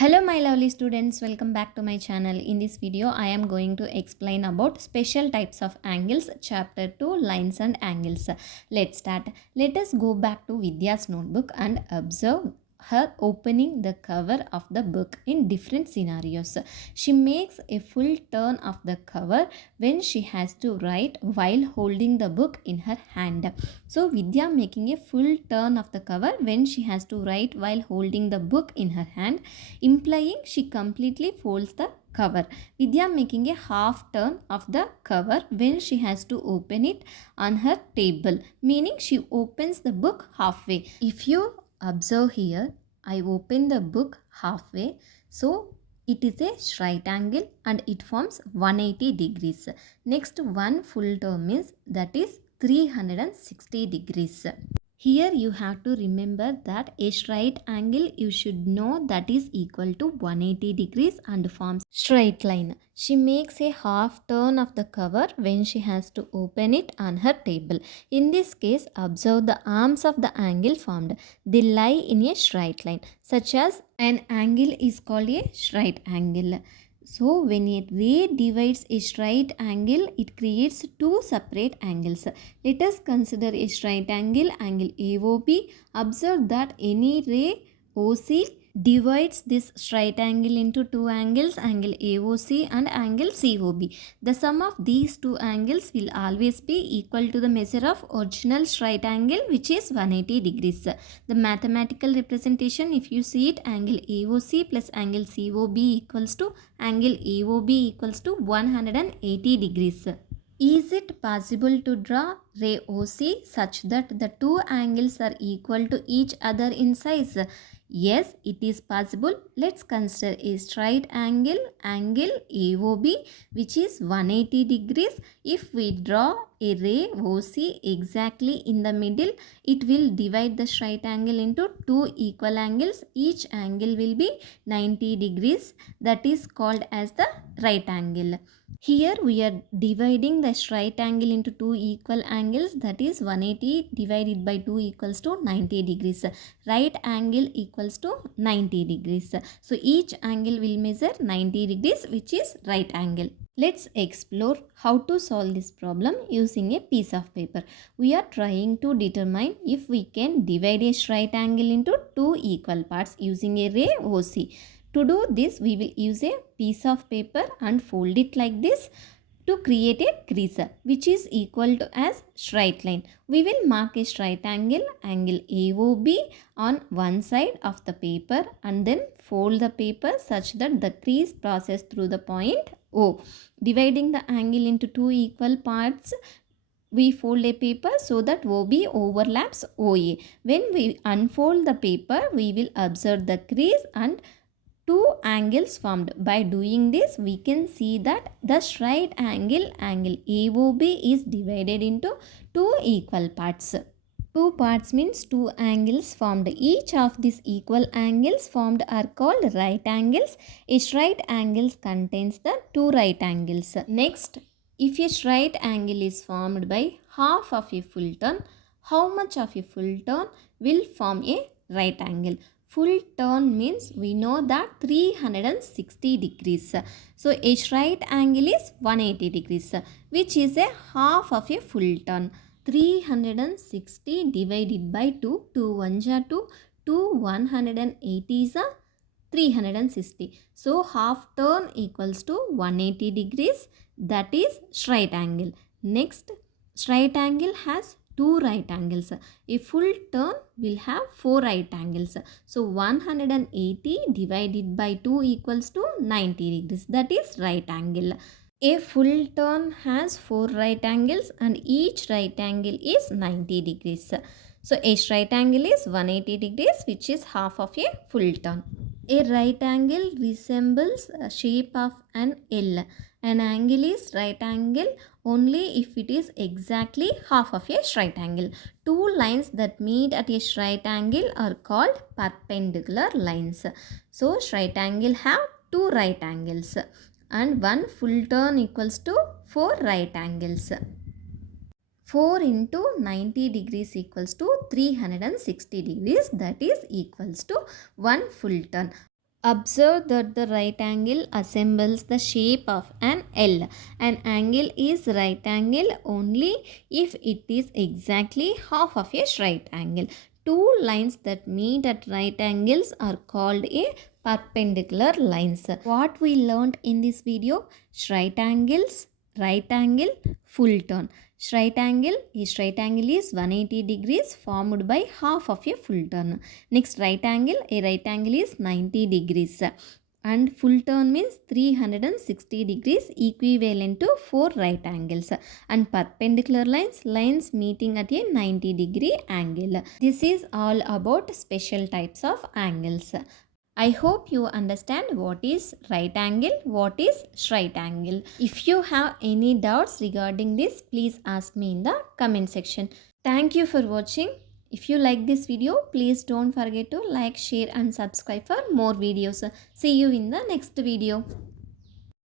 Hello my lovely students, welcome back to my channel. In this video I am going to explain about special types of angles, chapter 2, lines and angles. Let's start. Let us go back to Vidya's notebook and observe her opening the cover of the book in different scenarios. She makes a full turn of the cover when she has to write while holding the book in her hand. So Vidya making a full turn of the cover when she has to write while holding the book in her hand, implying she completely folds the cover. Vidya making a half turn of the cover when she has to open it on her table, meaning she opens the book halfway. If you observe here, I open the book halfway, so it is a right angle and it forms 180 degrees. Next one full turn is that is 360 degrees. Here you have to remember that a straight angle you should know that is equal to 180 degrees and forms straight line. She makes a half turn of the cover when she has to open it on her table. In this case, observe the arms of the angle formed. They lie in a straight line, such as an angle is called a straight angle. So when a ray divides a straight angle, it creates two separate angles. Let us consider a straight angle, angle AOB. Observe that any ray OC divides this straight angle into two angles, angle AOC and angle COB. The sum of these two angles will always be equal to the measure of original straight angle, which is 180 degrees. The mathematical representation, if you see it, angle AOC plus angle COB equals to angle AOB equals to 180 degrees. Is it possible to draw ray OC such that the two angles are equal to each other in size? Yes, it is possible. Let's consider a straight angle, angle AOB, which is 180 degrees. If we draw a ray OC exactly in the middle, it will divide the straight angle into two equal angles. Each angle will be 90 degrees. That is called as the right angle. Here we are dividing the straight angle into two equal angles, that is 180 divided by 2 equals to 90 degrees. Right angle equals to 90 degrees. So each angle will measure 90 degrees, which is right angle. Let's explore how to solve this problem using a piece of paper. We are trying to determine if we can divide a straight angle into two equal parts using a ray OC. To do this, we will use a piece of paper and fold it like this to create a crease which is equal to as straight line. We will mark a straight angle, angle AOB on one side of the paper and then fold the paper such that the crease passes through the point O. Dividing the angle into two equal parts, we fold a paper so that OB overlaps OA. When we unfold the paper, we will observe the crease and two angles formed. By doing this, we can see that the straight angle, angle AOB, is divided into two equal parts. Two parts means two angles formed. Each of these equal angles formed are called right angles. A straight angle contains the two right angles. Next, if a straight angle is formed by half of a full turn, how much of a full turn will form a right angle? Full turn means we know that 360 degrees. So a straight angle is 180 degrees, which is a half of a full turn. 360 divided by 2, 2 1 are 2, 2 180 is 360. So half turn equals to 180 degrees, that is straight angle. Next, straight angle has two right angles. A full turn will have four right angles. So 180 divided by 2 equals to 90 degrees, that is right angle. A full turn has four right angles and each right angle is 90 degrees. So a straight angle is 180 degrees, which is half of a full turn. A right angle resembles a shape of an L. An angle is right angle only if it is exactly half of a straight angle. Two lines that meet at a straight angle are called perpendicular lines. So straight angle have two right angles and one full turn equals to four right angles. 4 into 90 degrees equals to 360 degrees, that is equals to one full turn. Observe that the right angle assembles the shape of an L. An angle is right angle only if it is exactly half of a right angle. Two lines that meet at right angles are called a perpendicular lines. What we learned in this video: right angles, right angle, full turn. Right angle is 180 degrees formed by half of a full turn. Next, right angle, a right angle is 90 degrees and full turn means 360 degrees, equivalent to 4 right angles, and perpendicular lines meeting at a 90-degree angle. This is all about special types of angles. I hope you understand what is right angle, what is straight angle. If you have any doubts regarding this, please ask me in the comment section. Thank you for watching. If you like this video, please don't forget to like, share and subscribe for more videos. See you in the next video.